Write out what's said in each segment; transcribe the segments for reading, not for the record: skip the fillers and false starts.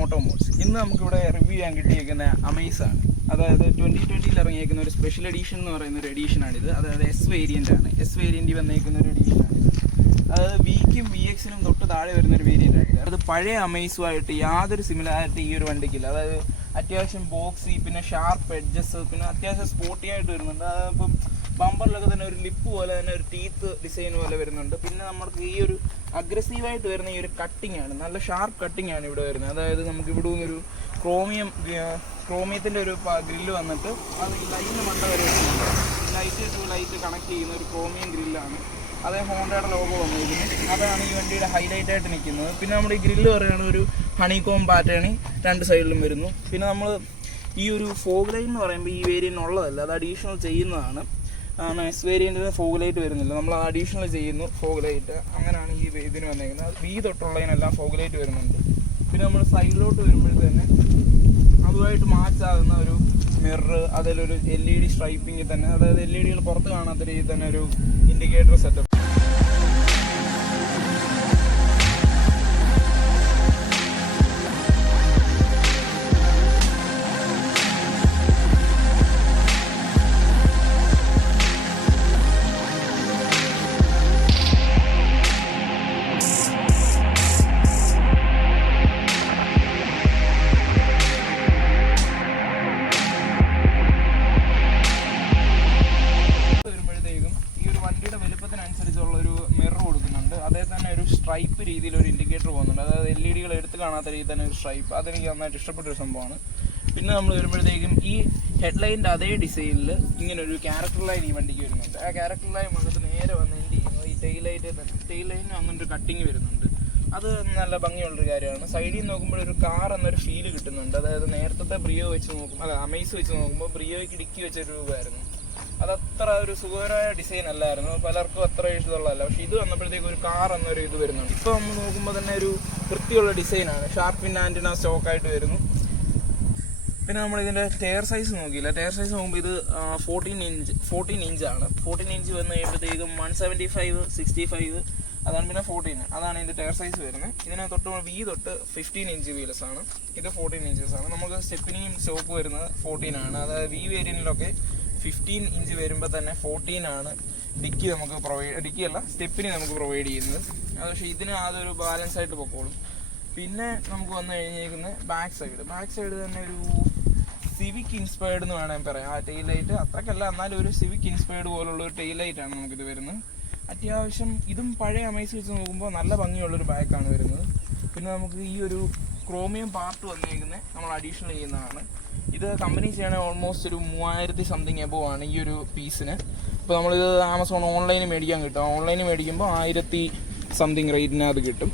മോട്ടോമോഡ്സ്. ഇന്ന് നമുക്കിവിടെ റിവ്യൂ ചെയ്യാൻ കിട്ടിയിരിക്കുന്ന അമേസാണ്. അതായത് 2020 ഇറങ്ങിയേക്കുന്ന ഒരു സ്പെഷ്യൽ എഡീഷൻ എന്ന് പറയുന്ന ഒരു എഡീഷനാണിത്. അതായത് എസ് വേരിയൻ്റ് ആണ്. എസ് വേരിയൻറ്റിൽ വന്നേക്കുന്ന ഒരു എഡീഷനാണിത്. അതായത് വിക്കും VX-നും തൊട്ട് താഴെ വരുന്നൊരു വേരിയൻ്റ് ആണിത്. അത് പഴയ അമേസുമായിട്ട് യാതൊരു സിമിലാരിറ്റി ഈ ഒരു വണ്ടിക്കില്ല. അതായത് അത്യാവശ്യം ബോക്സി, പിന്നെ ഷാർപ്പ് എഡ്ജസ്, പിന്നെ അത്യാവശ്യം സ്പോർട്ടി ആയിട്ട് വരുന്നുണ്ട്. അതിപ്പം ബമ്പറിലൊക്കെ തന്നെ ഒരു ലിപ്പ് പോലെ തന്നെ ഒരു ടീത്ത് ഡിസൈൻ പോലെ വരുന്നുണ്ട്. പിന്നെ നമുക്ക് ഈ ഒരു അഗ്രസീവായിട്ട് വരുന്ന ഈ ഒരു കട്ടിങ് ആണ്, നല്ല ഷാർപ്പ് കട്ടിങ് ആണ് ഇവിടെ വരുന്നത്. അതായത് നമുക്ക് ഇവിടെ നിന്നൊരു ക്രോമിയത്തിൻ്റെ ഒരു ഗ്രില്ല് വന്നിട്ട് അത് ഈ ലൈറ്റിന് മണ്ട വരെ ലൈറ്റ് ടു ലൈറ്റ് കണക്ട് ചെയ്യുന്ന ഒരു ക്രോമിയം ഗ്രില്ലാണ്. അതേ ഹോണ്ടയുടെ ലോഗോ വന്നിരിക്കുന്നത്. അതാണ് ഈ വണ്ടിയുടെ ഹൈലൈറ്റ് ആയിട്ട് നിൽക്കുന്നത്. പിന്നെ നമ്മുടെ ഈ ഗ്രില്ല് പറയുകയാണെങ്കിൽ ഒരു ഹണികോം പാറ്റേൺ രണ്ട് സൈഡിലും വരുന്നു. പിന്നെ നമ്മൾ ഈ ഒരു ഫോഗ് ലൈറ്റ് എന്ന് പറയുമ്പോൾ ഈ വേരിയൻ്റ് ഉള്ളതല്ല, അത് അഡീഷണൽ ചെയ്യുന്നതാണ്. എസ് വേരിയൻറ്റിന് ഫോഗ് ലൈറ്റ് വരുന്നില്ല, നമ്മൾ അഡീഷണൽ ചെയ്യുന്നു ഫോഗ് ലൈറ്റ്. അങ്ങനെയാണ് ഈ ഇതിന് വന്നേക്കുന്നത്. വി തൊട്ടുള്ളതിനെല്ലാം ഫോഗ് ലൈറ്റ് വരുന്നുണ്ട്. പിന്നെ നമ്മൾ സൈഡിലോട്ട് വരുമ്പോഴത്തേന് അതുമായിട്ട് മാച്ച് ആകുന്ന ഒരു മിറർ, അതിലൊരു LED സ്ട്രൈപ്പിംഗ് തന്നെ, അതായത് LEDകൾ പുറത്ത് കാണാത്ത രീതിയിൽ തന്നെ ഒരു ഇൻഡിക്കേറ്റർ സെറ്റപ്പ്. സ്ട്രൈപ്പ് രീതിയിൽ ഒരു ഇൻഡിക്കേറ്റർ പോകുന്നുണ്ട്. അതായത് LEDകൾ എടുത്ത് കാണാത്ത രീതിയിൽ തന്നെ ഒരു സ്ട്രൈപ്പ്. അതെനിക്ക് നന്നായിട്ട് ഇഷ്ടപ്പെട്ടൊരു സംഭവമാണ്. പിന്നെ നമ്മൾ വരുമ്പോഴത്തേക്കും ഈ ഹെഡ്ലൈൻ്റെ അതേ ഡിസൈനിൽ ഇങ്ങനൊരു ക്യാരക്ടർ ലൈൻ ഈ വണ്ടിക്ക് വരുന്നുണ്ട്. ആ ക്യാരക്ടർ ലൈൻ വന്നിട്ട് നേരെ വന്ന് എൻഡ് ചെയ്യുന്നത് ഈ ടെയിൽ ലൈനും അങ്ങനെ ഒരു കട്ടിങ് വരുന്നുണ്ട്. അത് നല്ല ഭംഗിയുള്ളൊരു കാര്യമാണ്. സൈഡിൽ നോക്കുമ്പോൾ ഒരു കാർ എന്നൊരു ഫീല് കിട്ടുന്നുണ്ട്. അതായത് നേരത്തെ ബ്രിയോ വെച്ച് നോക്കുമ്പോൾ, അല്ല അമേസ് വെച്ച് നോക്കുമ്പോൾ ബ്രിയോയ്ക്ക് ഡിക്കി വെച്ചൊരു രൂപമായിരുന്നു. അതത്ര ഒരു സുഖകരമായ ഡിസൈൻ അല്ലായിരുന്നു, പലർക്കും അത്ര ഇഷ്ടമുള്ളതല്ല. പക്ഷേ ഇത് വന്നപ്പോഴത്തേക്ക് ഒരു കാർ എന്നൊരു ഇത് വരുന്നുണ്ട്. ഇപ്പോൾ നമ്മൾ നോക്കുമ്പോൾ തന്നെ ഒരു വൃത്തിയുള്ള ഡിസൈനാണ്. ഷാർപ്പിൻ്റെ ആൻറ്റിന സ്റ്റോക്കായിട്ട് വരുന്നു. പിന്നെ നമ്മളിതിൻ്റെ ടയർ സൈസ് നോക്കിയില്ല. ടയർ സൈസ് നോക്കുമ്പോൾ ഇത് 14 ഇഞ്ചാണ്. 14 ഇഞ്ച് വന്ന് കഴിയുമ്പോഴത്തേക്കും 175, 65, അതാണ്. പിന്നെ 14 അതാണ് ഇതിൻ്റെ ടയർ സൈസ് വരുന്നത്. ഇതിനെ തൊട്ട് V തൊട്ട് 15 ഇഞ്ച് വീലസ് ആണ്. ഇത് 14 ഇഞ്ചസ് ആണ്. നമുക്ക് സ്റ്റെപ്പിനിയും സ്റ്റോപ്പ് വരുന്നത് 14 ആണ്. അതായത് V വേരിയൻറ്റിലൊക്കെ 15 ഇഞ്ച് വരുമ്പോൾ തന്നെ 14 ആണ് ഡിക്കി നമുക്ക് ഡിക്കിയല്ല സ്റ്റെപ്പിന് നമുക്ക് പ്രൊവൈഡ് ചെയ്യുന്നത്. അത് പക്ഷേ ഇതിന് അതൊരു ബാലൻസ് ആയിട്ട് പൊക്കോളും. പിന്നെ നമുക്ക് വന്നു കഴിഞ്ഞിരിക്കുന്നത് ബാക്ക് സൈഡ് തന്നെ ഒരു സിവിക് ഇൻസ്പയർഡ് എന്ന് വേണമെങ്കിൽ പറയാം. ആ ടെയിൽ ലൈറ്റ് അത്രക്കല്ല, എന്നാലും ഒരു സിവിക് ഇൻസ്പയർഡ് പോലുള്ള ഒരു ടെയിൽ ലൈറ്റാണ് നമുക്കിത് വരുന്നത്. അത്യാവശ്യം ഇതും പഴയ അമേസ് വെച്ച് നോക്കുമ്പോൾ നല്ല ഭംഗിയുള്ളൊരു ബാക്കാണ് വരുന്നത്. പിന്നെ നമുക്ക് ഈ ഒരു ക്രോമിയം പാർട്ട് വന്നിരിക്കുന്നത് നമ്മൾ അഡീഷണൽ ചെയ്യുന്നതാണ്. ഇത് കമ്പനി ചെയ്യണേ ഓൾമോസ്റ്റ് ഒരു 3000 സംതിങ് എബോ ആണ് ഈ ഒരു പീസിന്. ഇപ്പോൾ നമ്മളിത് ആമസോൺ ഓൺലൈനിൽ മേടിക്കാൻ കിട്ടും. ഓൺലൈനിൽ മേടിക്കുമ്പോൾ 1000 സംതിങ് റേറ്റിന് അത് കിട്ടും.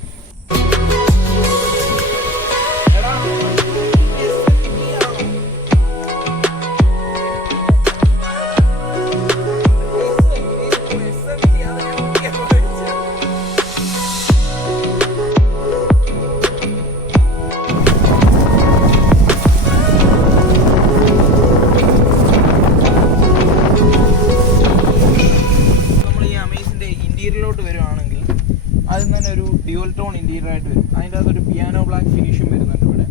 വരുവാണെങ്കിൽ അതിൽ തന്നെ ഒരു ഡ്യുവൽ ടോൺ ഇന്റീരിയർ ആയിട്ട് വരും. അതിൻ്റെ അകത്തൊരു പിയാനോ ബ്ലാക്ക് ഫിനിഷും വരുന്നുണ്ട് ഇവിടെ.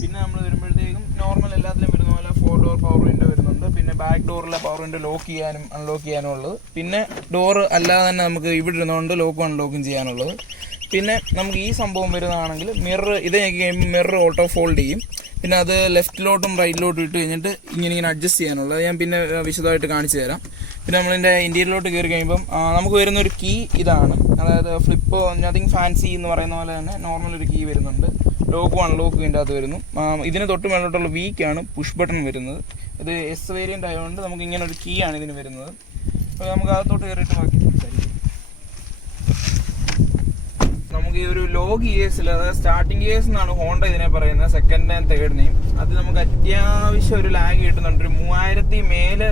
പിന്നെ നമ്മൾ വരുമ്പോഴത്തേക്കും നോർമൽ എല്ലാത്തിലും വരുന്ന പോലെ 4 ഡോർ പവർ വിൻഡോ വരുന്നുണ്ട്. പിന്നെ ബാക്ക് ഡോറിലെ പവർ വിൻഡോ ലോക്ക് ചെയ്യാനും അൺലോക്ക് ചെയ്യാനും ഉള്ളത്. പിന്നെ ഡോറ് അല്ലാതെ തന്നെ നമുക്ക് ഇവിടെ ഇരുന്നുകൊണ്ട് ലോക്കും അൺലോക്കും ചെയ്യാനുള്ളത്. പിന്നെ നമുക്ക് ഈ സംഭവം വരുന്നതാണെങ്കിൽ മിറർ, ഇത് ഞെക്കി കഴിയുമ്പോൾ മിറർ ഓട്ടോ ഫോൾഡ് ചെയ്യും. പിന്നെ അത് ലെഫ്റ്റിലോട്ടും റൈറ്റിലോട്ടും ഇട്ട് കഴിഞ്ഞിട്ട് ഇങ്ങനെ അഡ്ജസ്റ്റ് ചെയ്യാനുള്ളത് ഞാൻ പിന്നെ വിശദമായിട്ട് കാണിച്ചു തരാം. പിന്നെ നമ്മളിതിൻ്റെ ഇൻറ്റീരിയറിലോട്ട് കയറി കഴിയുമ്പം നമുക്ക് വരുന്നൊരു കീ ഇതാണ്. അതായത് ഫ്ലിപ്പ് നത്തിങ് ഫാൻസി എന്ന് പറയുന്ന പോലെ തന്നെ നോർമൽ ഒരു കീ വരുന്നുണ്ട്. ലോക്കും അൺലോക്കും ഇതിൻ്റെ അകത്ത് വരുന്നു. ഇതിന് തൊട്ട് മേലോട്ടുള്ള വീക്കാണ് പുഷ് ബട്ടൺ വരുന്നത്. ഇത് എസ് വേരിയൻ്റ് ആയതുകൊണ്ട് നമുക്ക് ഇങ്ങനെ ഒരു കീ ആണ് ഇതിന് വരുന്നത്. അപ്പോൾ നമുക്ക് അകത്തോട്ട് കയറിയിട്ട് ബാക്കി സംസാരിക്കും. നമുക്ക് ഈ ഒരു ലോ ഗിയേഴ്സിൽ, അതായത് സ്റ്റാർട്ടിംഗ് ഗിയേഴ്സ് എന്നാണ് ഹോണ്ട ഇതിനെ പറയുന്നത്, സെക്കൻഡ് ആൻഡ് തേർഡിനെയും. അത് നമുക്ക് അത്യാവശ്യം ഒരു ലാഗ് കിട്ടുന്നുണ്ട്. ഒരു 3000 മേലെ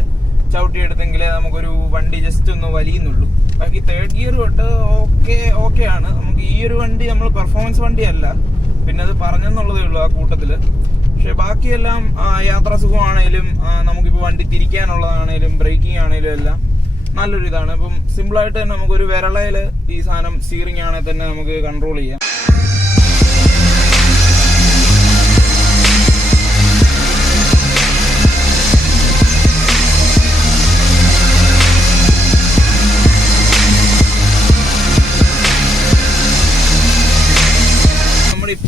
ചവിട്ടിയെടുത്തെങ്കിലേ നമുക്കൊരു വണ്ടി ജസ്റ്റ് ഒന്ന് വലിയുന്നുള്ളൂ. ബാക്കി തേർഡ് ഗിയർ തൊട്ട് ഓക്കെ ആണ്. നമുക്ക് ഈ ഒരു വണ്ടി നമ്മൾ പെർഫോമൻസ് വണ്ടിയല്ല, പിന്നെ അത് പറഞ്ഞെന്നുള്ളതേ ഉള്ളൂ ആ കൂട്ടത്തിൽ. പക്ഷെ ബാക്കിയെല്ലാം യാത്രാ സുഖമാണേലും നമുക്കിപ്പോൾ വണ്ടി തിരിക്കാനുള്ളതാണേലും ബ്രേക്കിംഗ് ആണേലും എല്ലാം നല്ലൊരു ഇതാണ്. ഇപ്പം സിമ്പിളായിട്ട് തന്നെ നമുക്കൊരു വിരളയിൽ ഈ സാധനം സ്റ്റിയറിംഗ് ആണെങ്കിൽ തന്നെ നമുക്ക് കൺട്രോൾ ചെയ്യാം.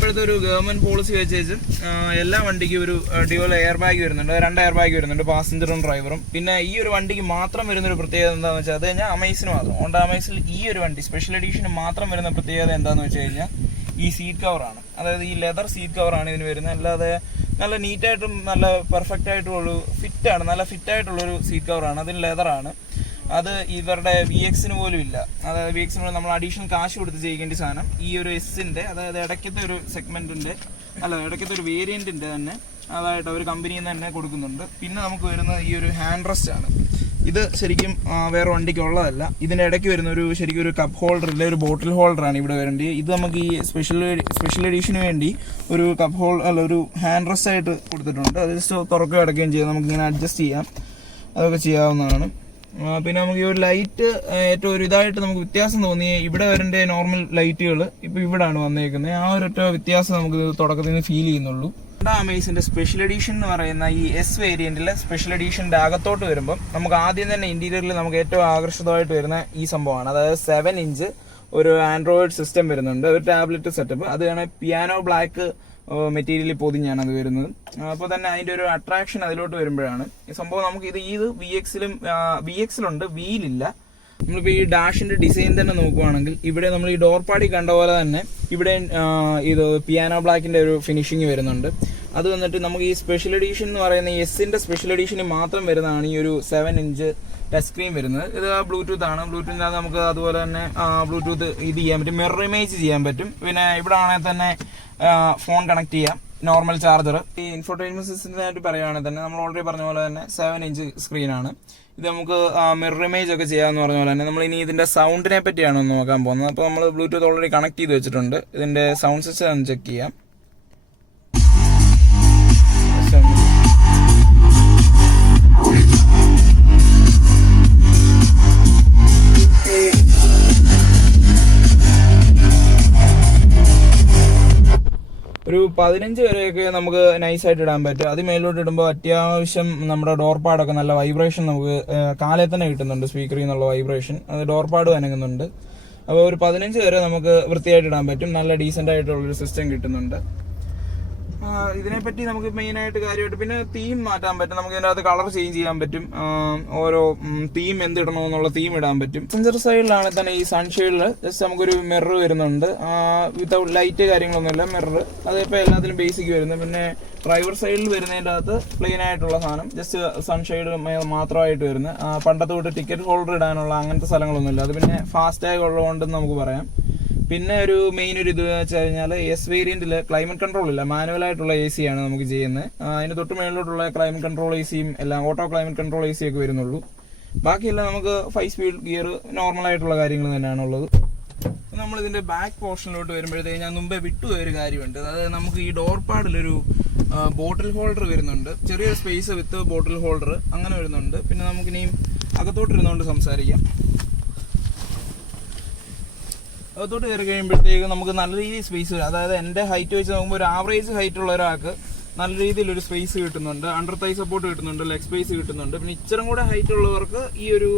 ഇപ്പോഴത്തെ ഒരു ഗവൺമെന്റ് പോളിസി വെച്ച് എല്ലാ വണ്ടിക്കും ഒരു ഡ്യുവൽ എയർ ബാഗ് വരുന്നുണ്ട്, 2 എയർ ബാഗ് വരുന്നുണ്ട്, പാസഞ്ചറും ഡ്രൈവറും. പിന്നെ ഈ ഒരു വണ്ടിക്ക് മാത്രം വരുന്നൊരു പ്രത്യേകത എന്താണെന്ന് വെച്ചാൽ അത് കഴിഞ്ഞാൽ അമേസിന് മാത്രം, ഹോണ്ട അമേസിൽ ഈ ഒരു വണ്ടി സ്പെഷ്യൽ എഡീഷന് മാത്രം വരുന്ന പ്രത്യേകത എന്താണെന്ന് വെച്ച് കഴിഞ്ഞാൽ ഈ സീറ്റ് കവറാണ്. അതായത് ഈ ലെതർ സീറ്റ് കവറാണ് ഇതിന് വരുന്നത്. അല്ലാതെ നല്ല നീറ്റായിട്ടും നല്ല പെർഫെക്റ്റ് ആയിട്ടുള്ളൊരു ഫിറ്റാണ്, നല്ല ഫിറ്റായിട്ടുള്ളൊരു സീറ്റ് കവറാണ്. അതിന് ലെതറാണ്. അത് ഇവരുടെ VX പോലും ഇല്ല. അതായത് VX നമ്മൾ അഡീഷണൽ കാശ് കൊടുത്ത് ചെയ്യേണ്ട സാധനം ഈ ഒരു എസിൻ്റെ, അതായത് ഇടയ്ക്കത്തെ ഒരു സെഗ്മെൻറ്റിൻ്റെ ഇടയ്ക്കത്തെ ഒരു വേരിയൻറ്റിൻ്റെ തന്നെ അതായിട്ട് അവർ കമ്പനിയിൽ നിന്ന് തന്നെ കൊടുക്കുന്നുണ്ട്. പിന്നെ നമുക്ക് വരുന്നത് ഈ ഒരു ഹാൻഡ് റെസ്റ്റ് ആണ്. ഇത് ശരിക്കും വേറെ വണ്ടിക്ക് ഉള്ളതല്ല. ഇതിൻ്റെ ഇടയ്ക്ക് വരുന്ന ശരിക്കും ഒരു കപ്പ് ഹോൾഡർ ഇല്ല, ഒരു ബോട്ടിൽ ഹോൾഡറാണ് ഇവിടെ വരേണ്ടത്. ഇത് നമുക്ക് ഈ സ്പെഷ്യൽ എഡീഷന് വേണ്ടി ഒരു ഒരു ഹാൻഡ് റെസ്റ്റ് ആയിട്ട് കൊടുത്തിട്ടുണ്ട്. അത് ജസ്റ്റ് തുറക്കുകയും അടയ്ക്കുകയും ചെയ്യാം, നമുക്കിങ്ങനെ അഡ്ജസ്റ്റ് ചെയ്യാം, അതൊക്കെ ചെയ്യാവുന്നതാണ്. പിന്നെ നമുക്ക് ഈ ഒരു ലൈറ്റ് ഏറ്റവും ഒരു ഇതായിട്ട് നമുക്ക് വ്യത്യാസം തോന്നി. ഇവിടെ വരേണ്ട നോർമൽ ലൈറ്റുകൾ ഇപ്പോൾ ഇവിടാണ് വന്നേക്കുന്നത്. ആ ഒരൊറ്റ വ്യത്യാസം നമുക്ക് തുടക്കത്തിൽ നിന്ന് ഫീൽ ചെയ്യുന്നുള്ളൂ. ഹോണ്ട അമേസിന്റെ സ്പെഷ്യൽ എഡീഷൻ എന്ന് പറയുന്ന ഈ S വേരിയന്റിലെ സ്പെഷ്യൽ എഡീഷന്റെ അകത്തോട്ട് വരുമ്പോൾ നമുക്ക് ആദ്യം തന്നെ ഇന്റീരിയറിൽ നമുക്ക് ഏറ്റവും ആകർഷിതമായിട്ട് വരുന്ന ഈ സംഭവമാണ്. അതായത് 7 ഇഞ്ച് ഒരു ആൻഡ്രോയിഡ് സിസ്റ്റം വരുന്നുണ്ട്, ഒരു ടാബ്ലറ്റ് സെറ്റപ്പ്. അതാണ് പിയാനോ ബ്ലാക്ക് മെറ്റീരിയലിൽ പൊതിഞ്ഞാണ് അത് വരുന്നത്. അപ്പോൾ തന്നെ അതിന്റെ ഒരു അട്രാക്ഷൻ അതിലോട്ട് വരുമ്പോഴാണ് ഈ സംഭവം നമുക്ക് ഇത് VX-ലുണ്ട്, വീലില്ല. നമ്മളിപ്പോൾ ഈ ഡാഷിന്റെ ഡിസൈൻ തന്നെ നോക്കുവാണെങ്കിൽ ഇവിടെ നമ്മൾ ഈ ഡോർ പാടി കണ്ട പോലെ തന്നെ ഇവിടെ ഇത് പിയാനോ ബ്ലാക്കിന്റെ ഒരു ഫിനിഷിങ് വരുന്നുണ്ട്. അത് വന്നിട്ട് നമുക്ക് ഈ സ്പെഷ്യൽ എഡീഷൻ എന്ന് പറയുന്ന എസിന്റെ സ്പെഷ്യൽ എഡീഷന് മാത്രം വരുന്നതാണ് ഈ ഒരു 7 ഇഞ്ച് ടച്ച് സ്ക്രീൻ വരുന്നത്. ഇത് ബ്ലൂടൂത്ത് ആണ്. ബ്ലൂടൂത്തിനകത്ത് നമുക്ക് അതുപോലെ തന്നെ ബ്ലൂടൂത്ത് ഇത് ചെയ്യാൻ പറ്റും, മിറർ ഇമേജ് ചെയ്യാൻ പറ്റും. പിന്നെ ഇവിടെ ആണെങ്കിൽ തന്നെ ഫോൺ കണക്ട് ചെയ്യാം, നോർമൽ ചാർജർ. ഈ ഇൻഫോർടൈൻമെന്റ് സിസ്റ്റത്തിനായിട്ട് പറയുകയാണെങ്കിൽ തന്നെ നമ്മൾ ഓൾറെഡി പറഞ്ഞ പോലെ തന്നെ 7 ഇഞ്ച് സ്ക്രീനാണ്. ഇത് നമുക്ക് മിറർ ഇമേജ് ഒക്കെ ചെയ്യാമെന്ന് പറഞ്ഞ പോലെ തന്നെ നമ്മൾ ഇനി ഇതിന്റെ സൗണ്ടിനെ പറ്റിയാണ് ഒന്ന് നോക്കാൻ പോകുന്നത്. അപ്പോൾ നമ്മൾ ബ്ലൂടൂത്ത് ഓൾറെഡി കണക്ട് ചെയ്ത് വെച്ചിട്ടുണ്ട്. ഇതിന്റെ സൗണ്ട് സിസ്റ്റം ഒന്ന് ചെക്ക് ചെയ്യാം. ഒരു 15 വരെയൊക്കെ നമുക്ക് നൈസായിട്ട് ഇടാൻ പറ്റും. അത് മേലോട്ട് ഇടുമ്പോൾ അത്യാവശ്യം നമ്മുടെ ഡോർ പാഡൊക്കെ നല്ല വൈബ്രേഷൻ നമുക്ക് കാലേ തന്നെ കിട്ടുന്നുണ്ട്, സ്പീക്കറിൽ നിന്നുള്ള വൈബ്രേഷൻ. അത് ഡോർ പാഡ് അനങ്ങുന്നുണ്ട്. അപ്പോൾ ഒരു 15 വരെ നമുക്ക് വൃത്തിയായിട്ട് ഇടാൻ പറ്റും. നല്ല ഡീസൻ്റ് ആയിട്ടുള്ളൊരു സിസ്റ്റം കിട്ടുന്നുണ്ട്. ഇതിനെപ്പറ്റി നമുക്ക് മെയിനായിട്ട് കാര്യമായിട്ട് പിന്നെ തീം മാറ്റാൻ പറ്റും. നമുക്ക് ഇതിനകത്ത് കളർ ചേഞ്ച് ചെയ്യാൻ പറ്റും. ഓരോ തീം എന്തിടണമെന്നുള്ള തീം ഇടാൻ പറ്റും. പാസഞ്ചർ സൈഡിലാണെങ്കിൽ തന്നെ ഈ സൺഷെയ്ഡിൽ ജസ്റ്റ് നമുക്കൊരു മിറർ വരുന്നുണ്ട്. വിത്തൗട്ട് ലൈറ്റ് കാര്യങ്ങളൊന്നുമില്ല, മിറർ. അതിപ്പോൾ എല്ലാത്തിലും ബേസിക് വരുന്നത്. പിന്നെ ഡ്രൈവർ സൈഡിൽ വരുന്നതിൻ്റെ അകത്ത് പ്ലെയിൻ ആയിട്ടുള്ള സാധനം, ജസ്റ്റ് സൺഷെയ്ഡ് മാത്രമായിട്ട് വരുന്നത്. പണ്ടത്തെ തൊട്ട് ടിക്കറ്റ് ഹോൾഡർ ഇടാനുള്ള അങ്ങനത്തെ സ്ഥലങ്ങളൊന്നുമില്ല. അത് പിന്നെ ഫാസ്റ്റ് ടാഗ് ഉള്ളതുകൊണ്ടെന്ന് നമുക്ക് പറയാം. പിന്നെ ഒരു മെയിൻ ഒരു ഇത് വെച്ച് കഴിഞ്ഞാൽ S വേരിയന്റിൽ ക്ലൈമറ്റ് കൺട്രോൾ ഇല്ല, മാനുവൽ ആയിട്ടുള്ള AC ആണ് നമുക്ക് ചെയ്യുന്നത്. അതിന് തൊട്ട് മേളിലോട്ടുള്ള ക്ലൈമറ്റ് കൺട്രോൾ ACയും എല്ലാം ഓട്ടോ ക്ലൈമറ്റ് കൺട്രോൾ AC ഒക്കെ വരുന്നുള്ളൂ. ബാക്കിയെല്ലാം നമുക്ക് 5 സ്പീഡ് ഗിയർ നോർമൽ ആയിട്ടുള്ള കാര്യങ്ങൾ തന്നെയാണ് ഉള്ളത്. നമ്മൾ ഇതിന്റെ ബാക്ക് പോർഷനിലോട്ട് വരുമ്പോഴത്തേക്ക് ഞാൻ മുമ്പേ വിട്ടുപോയ ഒരു കാര്യമുണ്ട്. അതായത് നമുക്ക് ഈ ഡോർ പാഡിലൊരു ബോട്ടിൽ ഹോൾഡർ വരുന്നുണ്ട്, ചെറിയൊരു സ്പേസ് വിത്ത് ബോട്ടിൽ ഹോൾഡർ അങ്ങനെ വരുന്നുണ്ട്. പിന്നെ നമുക്കിനിയും അകത്തോട്ടിരുന്നുകൊണ്ട് സംസാരിക്കാം. അകത്തോട്ട് കയറി കഴിയുമ്പോഴത്തേക്ക് നമുക്ക് നല്ല രീതിയിൽ സ്പേസ് വരും. അതായത് എൻ്റെ ഹൈറ്റ് വെച്ച് നോക്കുമ്പോൾ ഒരു ആവറേജ് ഹൈറ്റ് ഉള്ള ഒരാൾക്ക് നല്ല രീതിയിലൊരു സ്പേസ് കിട്ടുന്നുണ്ട്. അണ്ടർ തൈ സപ്പോർട്ട് കിട്ടുന്നുണ്ട്, ലെഗ് സ്പേസ് കിട്ടുന്നുണ്ട്. പിന്നെ ഇച്ചിരി കൂടെ ഹൈറ്റ് ഉള്ളവർക്ക് ഈ ഒരു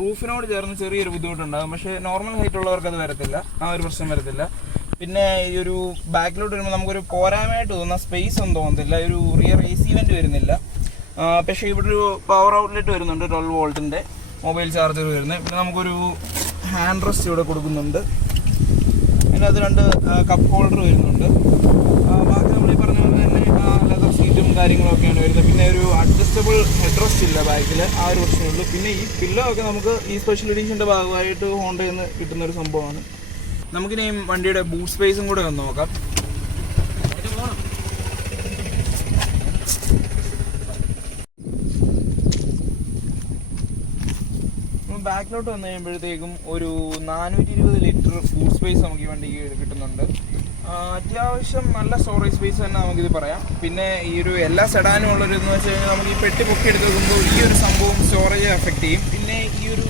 റൂഫിനോട് ചേർന്ന് ചെറിയൊരു ബുദ്ധിമുട്ടുണ്ടാകും. പക്ഷേ നോർമൽ ഹൈറ്റ് ഉള്ളവർക്ക് അത് വരത്തില്ല, ആ ഒരു പ്രശ്നം വരത്തില്ല. പിന്നെ ഈ ഒരു ബാക്കിലോട്ട് വരുമ്പോൾ നമുക്കൊരു പോരായ്മയായിട്ട് തോന്നുന്ന സ്പേസ് ഒന്നും തോന്നത്തില്ല. ഒരു റിയർ AC വെന്റ് വരുന്നില്ല. പക്ഷേ ഇവിടെ ഒരു പവർ ഔട്ട്ലെറ്റ് വരുന്നുണ്ട്, 12 വോൾട്ടിൻ്റെ മൊബൈൽ ചാർജർ വരുന്നത്. പിന്നെ നമുക്കൊരു ഹാൻഡ് റെസ്റ്റ് ഇവിടെ കൊടുക്കുന്നുണ്ട്. പിന്നെ അത് 2 കപ്പ് ഹോൾഡർ വരുന്നുണ്ട്. ബാക്കി നമ്മൾ ഈ പറഞ്ഞ പോലെ തന്നെ ലെതർ സീറ്റും കാര്യങ്ങളൊക്കെയാണ് വരുന്നത്. പിന്നെ ഒരു അഡ്ജസ്റ്റബിൾ ഹെഡ് റെസ്റ്റ് ഇല്ല ബാക്കിൽ, ആ ഒരു പ്രശ്നമുള്ളൂ. പിന്നെ ഈ പില്ലോ ഒക്കെ നമുക്ക് ഈ സ്പെഷ്യൽ എഡീഷൻ്റെ ഭാഗമായിട്ട് ഹോണ്ടയിൽ നിന്ന് കിട്ടുന്നൊരു സംഭവമാണ്. നമുക്കിനി വണ്ടിയുടെ ബൂട്ട് സ്പേസും കൂടെ ഒന്ന് നോക്കാം. ബാക്കിലോട്ട് വന്നു കഴിയുമ്പോഴത്തേക്കും ഒരു 420 ലിറ്റർ ബൂട്ട് സ്പേസ് നമുക്ക് ഈ വണ്ടിക്ക് കിട്ടുന്നുണ്ട്. അത്യാവശ്യം നല്ല സ്റ്റോറേജ് സ്പേസ് തന്നെ നമുക്കിത് പറയാം. പിന്നെ ഈ ഒരു എല്ലാ സെഡാനും ഉള്ളൊരു എന്ന് വെച്ച് കഴിഞ്ഞാൽ നമുക്ക് ഈ പെട്ടി പൊക്കി എടുത്ത് വെക്കുമ്പോൾ ഈ ഒരു സംഭവം സ്റ്റോറേജ് എഫക്റ്റ് ചെയ്യും. പിന്നെ ഈ ഒരു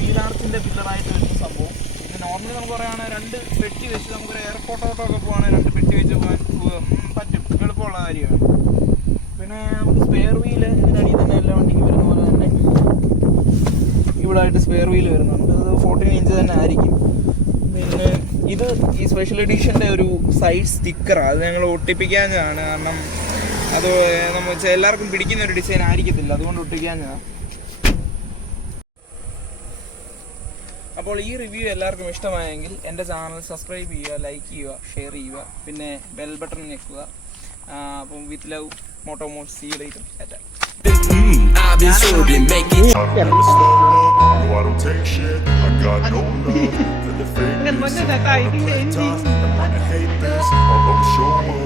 വീലാർച്ചിൻ്റെ പില്ലറായിട്ട് വരുന്ന സംഭവം ഇത് നോർമലി നമുക്ക് പറയുകയാണെങ്കിൽ 2 പെട്ടി വെച്ച് നമുക്കൊരു എയർപോർട്ടോട്ടൊക്കെ പോകുകയാണെങ്കിൽ 2 പെട്ടി വെച്ച് പോകാൻ പറ്റും, എളുപ്പമുള്ള കാര്യമാണ്. പിന്നെ നമുക്ക് സ്പെയർ വീല് ഇതിനടിയിൽ തന്നെ എല്ലാ വണ്ടിക്ക് വരുന്ന പോലെ തന്നെ ഇവിടെ ആയിട്ട് സ്പെയർ വീൽ വരുന്നുണ്ട്. അത് 14 ഇഞ്ച് തന്നെ ആയിരിക്കും. പിന്നെ ഇത് ഈ സ്പെഷ്യൽ എഡിഷൻ്റെ ഒരു സൈഡ് സ്റ്റിക്കറാണ്. അത് ഞങ്ങൾ ഒട്ടിപ്പിക്കാഞ്ഞതാണ്. കാരണം അത് നമ്മൾ എല്ലാവർക്കും പിടിക്കുന്ന ഒരു ഡിസൈൻ ആയിരിക്കത്തില്ല, അതുകൊണ്ട് ഒട്ടിക്കാഞ്ഞതാണ്. അപ്പോൾ ഈ റിവ്യൂ എല്ലാവർക്കും ഇഷ്ടമായെങ്കിൽ എൻ്റെ ചാനൽ സബ്സ്ക്രൈബ് ചെയ്യുക, ലൈക്ക് ചെയ്യുക, ഷെയർ ചെയ്യുക, പിന്നെ ബെൽ ബട്ടൺ ഞെക്കുക. അപ്പം വിത്ത് ലവ് മോട്ടോമോൾ സീ ലൈറ്റ് അറ്റാക്ക്. I've been serving, making. I don't ever slow up, no I don't take shit. I got no love for the fakeness. Tough, I wanna hate this, I'll always show up.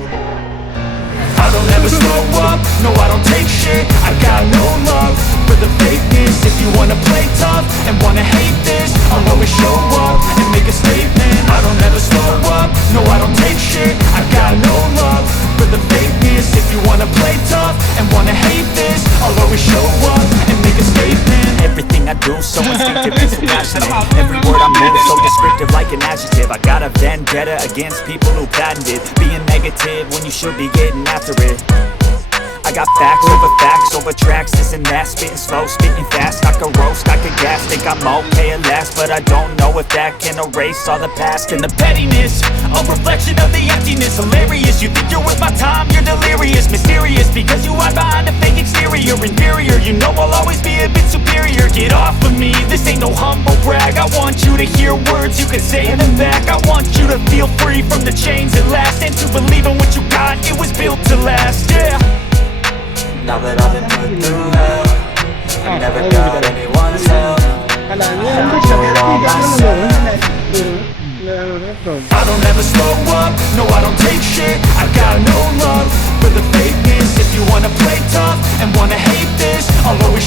I don't ever slow up, no I don't take shit. I got no love for the fakeness. If you wanna play tough and wanna hate this, I'll always show up and make a statement. I don't ever slow up, no I don't take shit. I got no love for the fakeness. If you wanna play tough and wanna hate this, I'll always show up and make a statement. Everything I do so instinctive and so passionate. Every word I move so descriptive like an adjective. I got a vendetta against people who patented being negative when you should be getting after it. I got facts over tracks, this and that. Spitting slow, spitting fast, I can roast, I can gas. Think I'm okay at last, but I don't know if that can erase all the past. And the pettiness, a reflection of the emptiness. Hilarious, you think you're worth my time, you're delirious. Mysterious, because you hide behind a fake exterior. Inferior, you know I'll always be a bit superior. Get off of me, this ain't no humble brag. I want you to hear words you can say in the back. I want you to feel free from the chains at last, and to believe in what you got, it was built to last, yeah. Now that I've been put through hell, I never got anyone's help. I do it all myself. I don't ever slow up, no I don't take shit. I got no love for the fakeness. If you wanna play tough and wanna hate this, I'll always